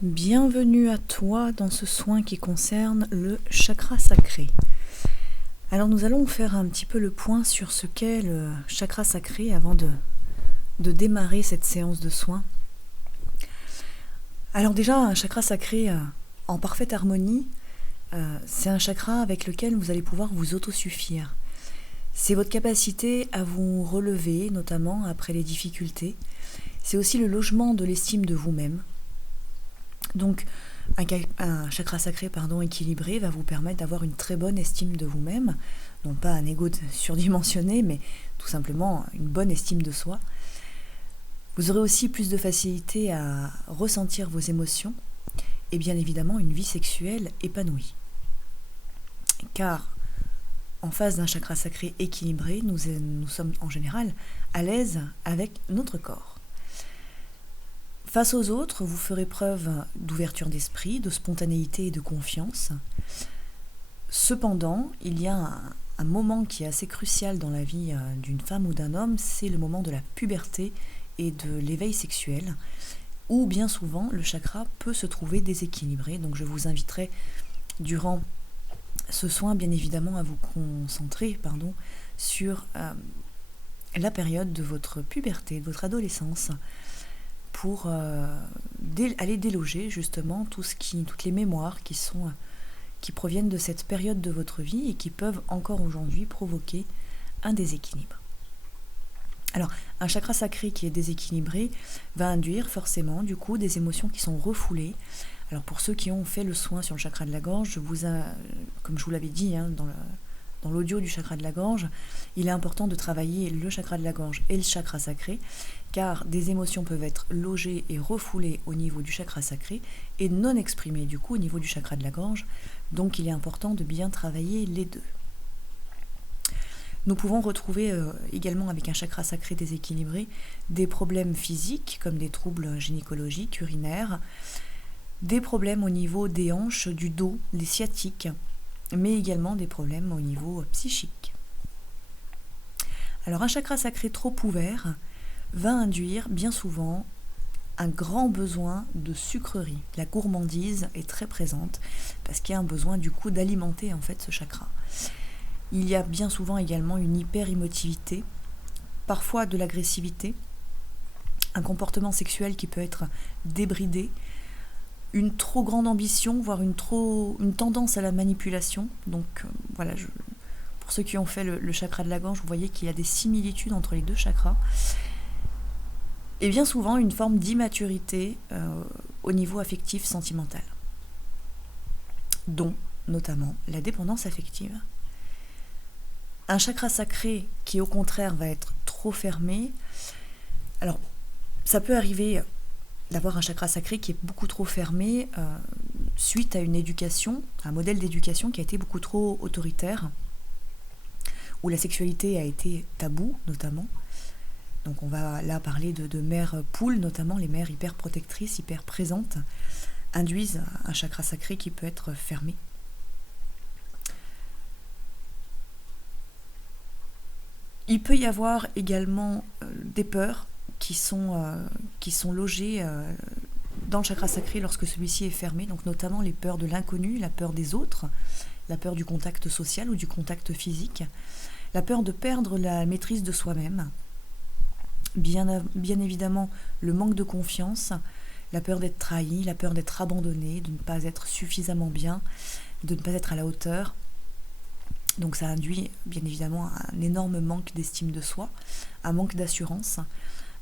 Bienvenue à toi dans ce soin qui concerne le chakra sacré. Alors nous allons faire un petit peu le point sur ce qu'est le chakra sacré avant de démarrer cette séance de soins. Alors déjà, un chakra sacré en parfaite harmonie, c'est un chakra avec lequel vous allez pouvoir vous autosuffire. C'est votre capacité à vous relever, notamment après les difficultés. C'est aussi le logement de l'estime de vous-même. Donc, un chakra sacré équilibré va vous permettre d'avoir une très bonne estime de vous-même, non pas un ego surdimensionné, mais tout simplement une bonne estime de soi. Vous aurez aussi plus de facilité à ressentir vos émotions et bien évidemment une vie sexuelle épanouie. Car en face d'un chakra sacré équilibré, nous sommes en général à l'aise avec notre corps. Face aux autres, vous ferez preuve d'ouverture d'esprit, de spontanéité et de confiance. Cependant, il y a un moment qui est assez crucial dans la vie d'une femme ou d'un homme, c'est le moment de la puberté et de l'éveil sexuel, où bien souvent le chakra peut se trouver déséquilibré. Donc je vous inviterai durant ce soin bien évidemment à vous concentrer sur la période de votre puberté, de votre adolescence, pour aller déloger justement toutes les mémoires qui proviennent de cette période de votre vie et qui peuvent encore aujourd'hui provoquer un déséquilibre. Alors, un chakra sacré qui est déséquilibré va induire forcément du coup des émotions qui sont refoulées. Alors pour ceux qui ont fait le soin sur le chakra de la gorge, comme je vous l'avais dit dans l'audio du chakra de la gorge, il est important de travailler le chakra de la gorge et le chakra sacré, car des émotions peuvent être logées et refoulées au niveau du chakra sacré et non exprimées du coup au niveau du chakra de la gorge. Donc il est important de bien travailler les deux. Nous pouvons retrouver également avec un chakra sacré déséquilibré des problèmes physiques comme des troubles gynécologiques, urinaires, des problèmes au niveau des hanches, du dos, des sciatiques, mais également des problèmes au niveau psychique. Alors un chakra sacré trop ouvert va induire bien souvent un grand besoin de sucrerie. La gourmandise est très présente parce qu'il y a un besoin du coup d'alimenter en fait ce chakra. Il y a bien souvent également une hyper-émotivité, parfois de l'agressivité, un comportement sexuel qui peut être débridé, une trop grande ambition, voire une tendance à la manipulation. Donc voilà, pour ceux qui ont fait le chakra de la gorge, vous voyez qu'il y a des similitudes entre les deux chakras. Et bien souvent une forme d'immaturité au niveau affectif sentimental, dont notamment la dépendance affective. Un chakra sacré qui au contraire va être trop fermé. Alors ça peut arriver d'avoir un chakra sacré qui est beaucoup trop fermé suite à une éducation, un modèle d'éducation qui a été beaucoup trop autoritaire, où la sexualité a été taboue notamment. Donc on va là parler de mères poules, notamment les mères hyper protectrices, hyper présentes, induisent un chakra sacré qui peut être fermé. Il peut y avoir également des peurs qui sont logées dans le chakra sacré lorsque celui-ci est fermé, donc notamment les peurs de l'inconnu, la peur des autres, la peur du contact social ou du contact physique, la peur de perdre la maîtrise de soi-même, bien évidemment le manque de confiance, la peur d'être trahi, la peur d'être abandonné, de ne pas être suffisamment bien, de ne pas être à la hauteur. Donc ça induit bien évidemment un énorme manque d'estime de soi, un manque d'assurance,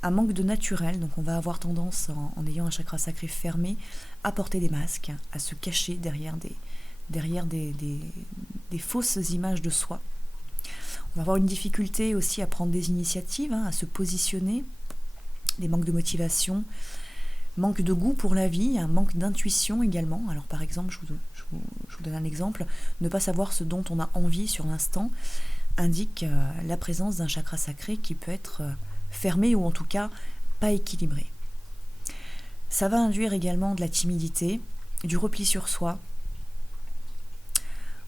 un manque de naturel. Donc on va avoir tendance, en ayant un chakra sacré fermé, à porter des masques, à se cacher derrière des fausses images de soi. On va avoir une difficulté aussi à prendre des initiatives, à se positionner, des manques de motivation, manque de goût pour la vie, un manque d'intuition également. Alors par exemple, je vous donne un exemple, ne pas savoir ce dont on a envie sur l'instant indique la présence d'un chakra sacré qui peut être fermé ou en tout cas pas équilibré. Ça va induire également de la timidité, du repli sur soi.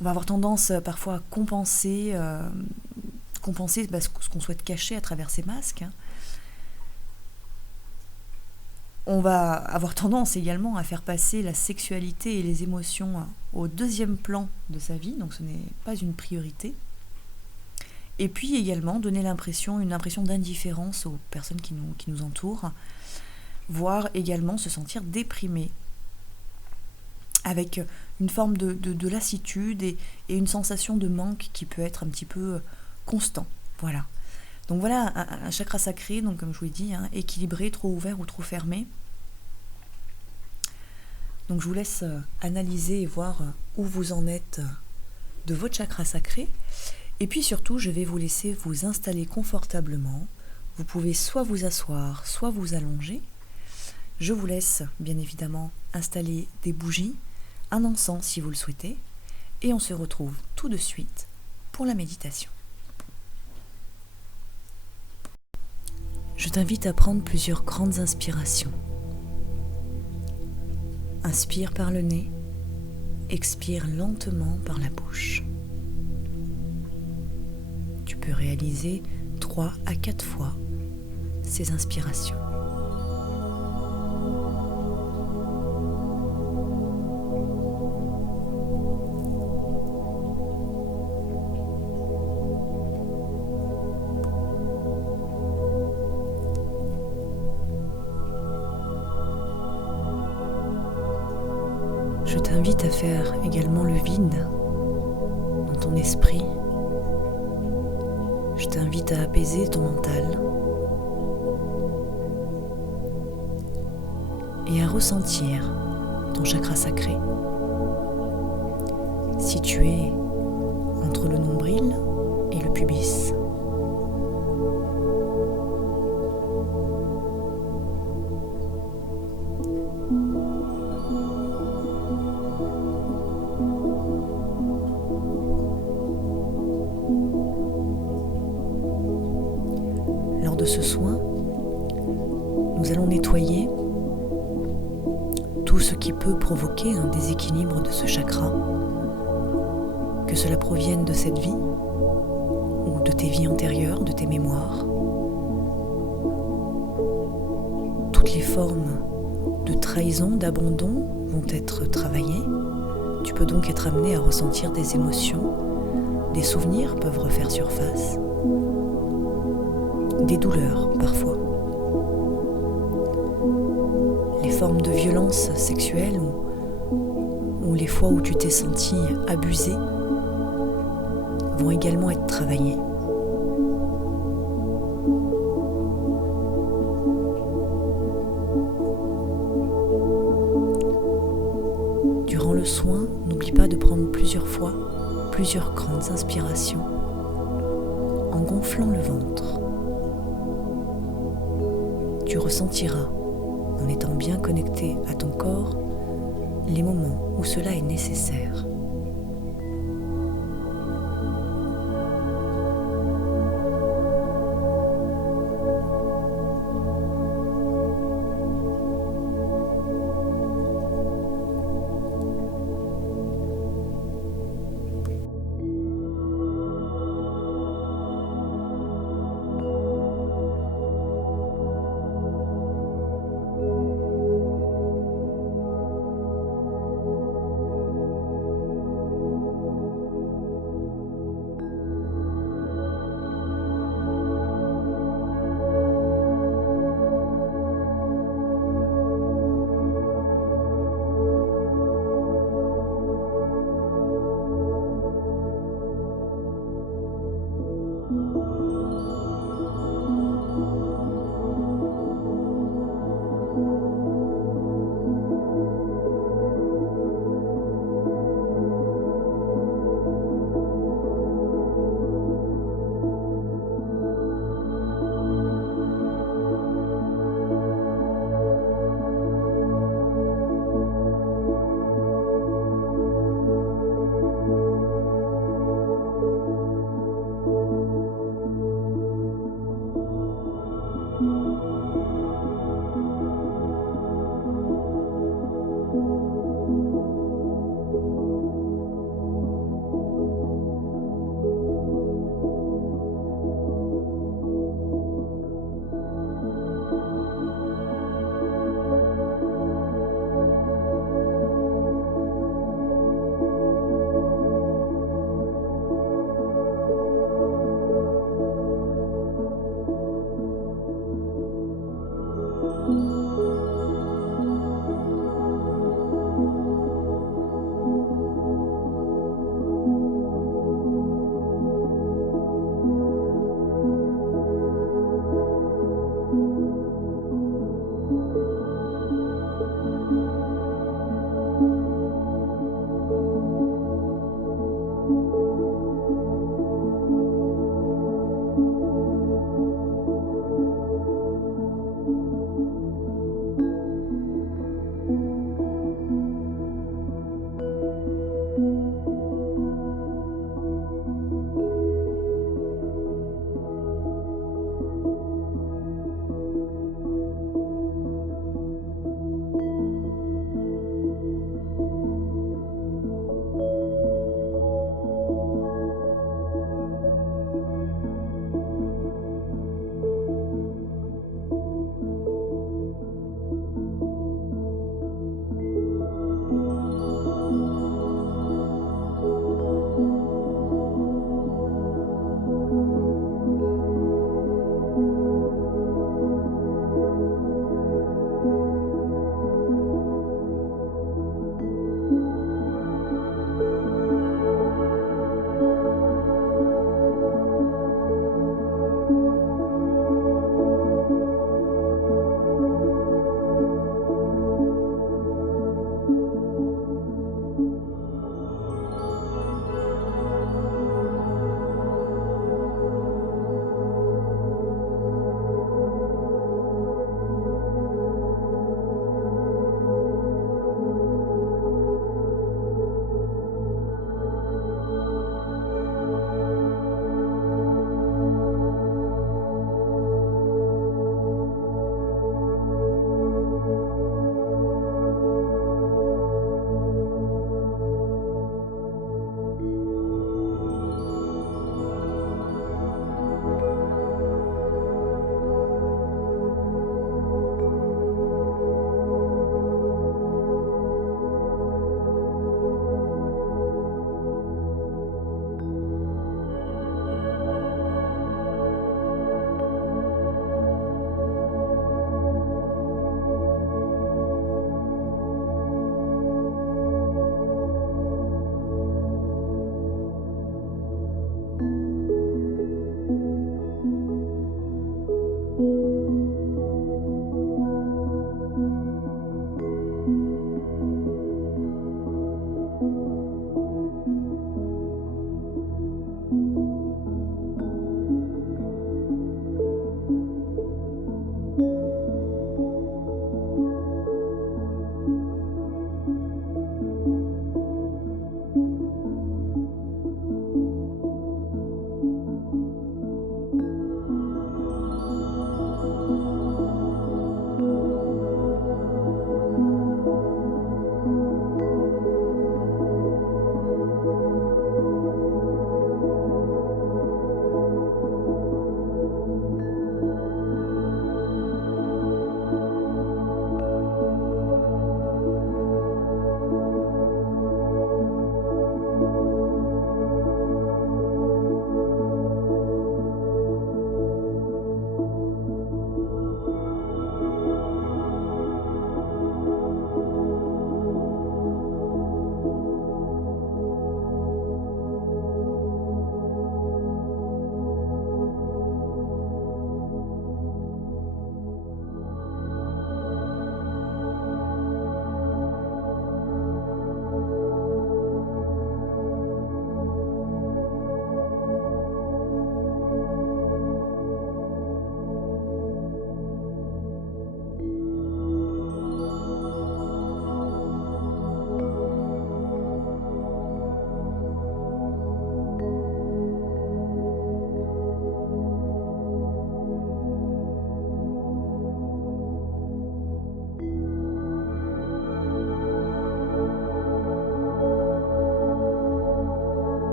On va avoir tendance parfois à compenser ce qu'on souhaite cacher à travers ces masques. On va avoir tendance également à faire passer la sexualité et les émotions au deuxième plan de sa vie, donc ce n'est pas une priorité. Et puis également donner une impression d'indifférence aux personnes qui nous entourent, voire également se sentir déprimé, avec une forme de lassitude et une sensation de manque qui peut être un petit peu constant. Voilà. Donc voilà un chakra sacré, donc comme je vous l'ai dit, équilibré, trop ouvert ou trop fermé. Donc je vous laisse analyser et voir où vous en êtes de votre chakra sacré. Et puis surtout, je vais vous laisser vous installer confortablement. Vous pouvez soit vous asseoir, soit vous allonger. Je vous laisse bien évidemment installer des bougies, un encens si vous le souhaitez, et on se retrouve tout de suite pour la méditation. Je t'invite à prendre plusieurs grandes inspirations. Inspire par le nez, expire lentement par la bouche. Tu peux réaliser 3 à 4 fois ces inspirations. Je t'invite à faire également le vide dans ton esprit. Je t'invite à apaiser ton mental et à ressentir ton chakra sacré, situé entre le nombril et le pubis. Lors de ce soin, nous allons nettoyer tout ce qui peut provoquer un déséquilibre de ce chakra, que cela provienne de cette vie ou de tes vies antérieures, de tes mémoires. Toutes les formes de trahison, d'abandon vont être travaillées. Tu peux donc être amené à ressentir des émotions, des souvenirs peuvent refaire surface, des douleurs parfois. Les formes de violence sexuelle ou les fois où tu t'es senti abusé vont également être travaillées. Durant le soin, n'oublie pas de prendre plusieurs fois plusieurs grandes inspirations en gonflant le ventre. Tu ressentiras, en étant bien connecté à ton corps, les moments où cela est nécessaire.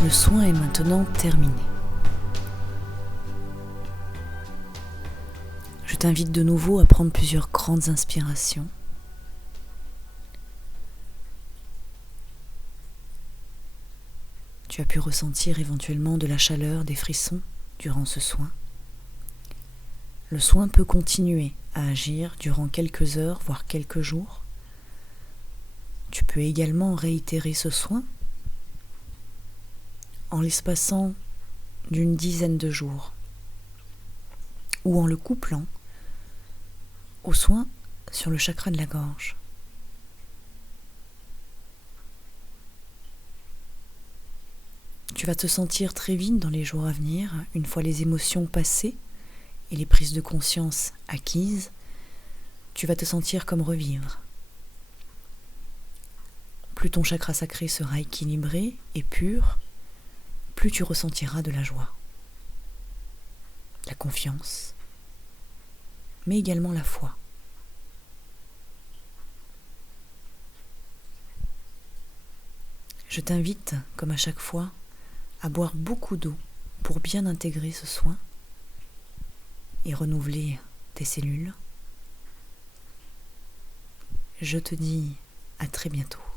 Le soin est maintenant terminé. Je t'invite de nouveau à prendre plusieurs grandes inspirations. Tu as pu ressentir éventuellement de la chaleur, des frissons durant ce soin. Le soin peut continuer à agir durant quelques heures, voire quelques jours. Tu peux également réitérer ce soin en l'espaçant d'une dizaine de jours ou en le couplant au soin sur le chakra de la gorge. Tu vas te sentir très vite dans les jours à venir, une fois les émotions passées et les prises de conscience acquises, tu vas te sentir comme revivre. Plus ton chakra sacré sera équilibré et pur, plus tu ressentiras de la joie, la confiance, mais également la foi. Je t'invite, comme à chaque fois, à boire beaucoup d'eau pour bien intégrer ce soin et renouveler tes cellules. Je te dis à très bientôt.